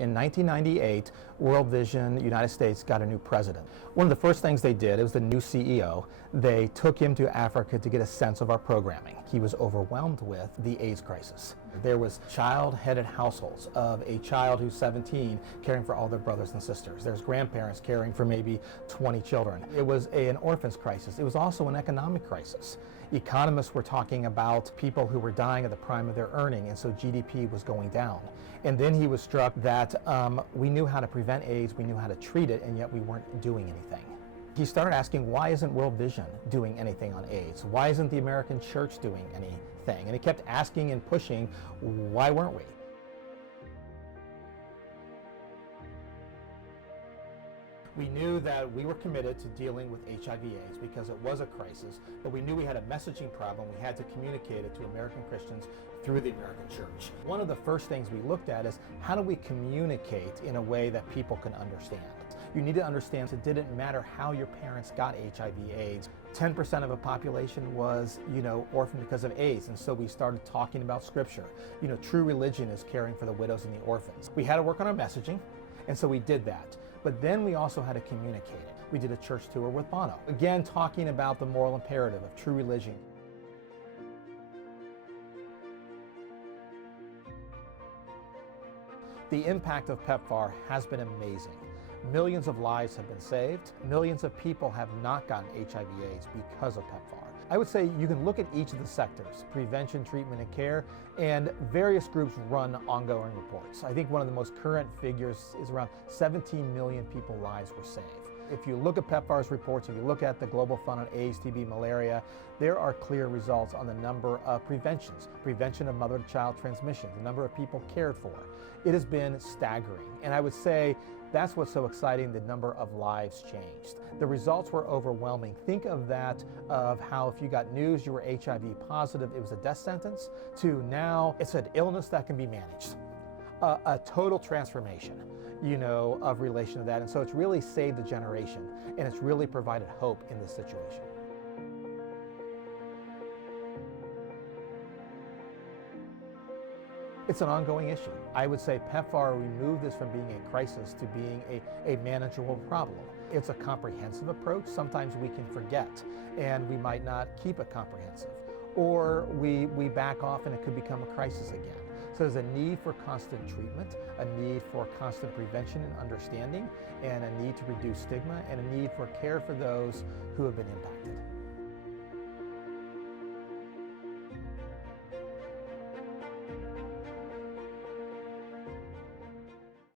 In 1998, World Vision United States got a new president. One of the first things they did, it was the new CEO, they took him to Africa to get a sense of our programming. He was overwhelmed with the AIDS crisis. There was child-headed households of a child who's 17 caring for all their brothers and sisters. There's grandparents caring for maybe 20 children. It was an orphans crisis. It was also an economic crisis. Economists were talking about people who were dying at the prime of their earning, and so GDP was going down. And then he was struck that we knew how to prevent AIDS, we knew how to treat it, and yet we weren't doing anything. He started asking, why isn't World Vision doing anything on AIDS? Why isn't the American church doing anything? And he kept asking and pushing, why weren't we? We knew that we were committed to dealing with HIV/AIDS because it was a crisis, but we knew we had a messaging problem. We had to communicate it to American Christians through the American church. One of the first things we looked at is how do we communicate in a way that people can understand? You need to understand it didn't matter how your parents got HIV/AIDS. 10% of a population was, orphaned because of AIDS, and so we started talking about scripture. True religion is caring for the widows and the orphans. We had to work on our messaging, and so we did that. But then we also had to communicate it. We did a church tour with Bono, again talking about the moral imperative of true religion. The impact of PEPFAR has been amazing. Millions of lives have been saved. Millions of people have not gotten HIV/AIDS because of PEPFAR. I would say you can look at each of the sectors, prevention, treatment, and care, and various groups run ongoing reports. I think one of the most current figures is around 17 million people's lives were saved. If you look at PEPFAR's reports, if you look at the Global Fund on AIDS, TB, malaria, there are clear results on the number of prevention of mother-to-child transmission, the number of people cared for. It has been staggering, and I would say that's what's so exciting, the number of lives changed. The results were overwhelming. Think of that, of how if you got news you were HIV positive, it was a death sentence, to now it's an illness that can be managed. A total transformation, of relation to that. And so it's really saved a generation, and it's really provided hope in this situation. It's an ongoing issue. I would say PEPFAR removed this from being a crisis to being a manageable problem. It's a comprehensive approach. Sometimes we can forget, and we might not keep it comprehensive. Or we back off and it could become a crisis again. So there's a need for constant treatment, a need for constant prevention and understanding, and a need to reduce stigma, and a need for care for those who have been impacted.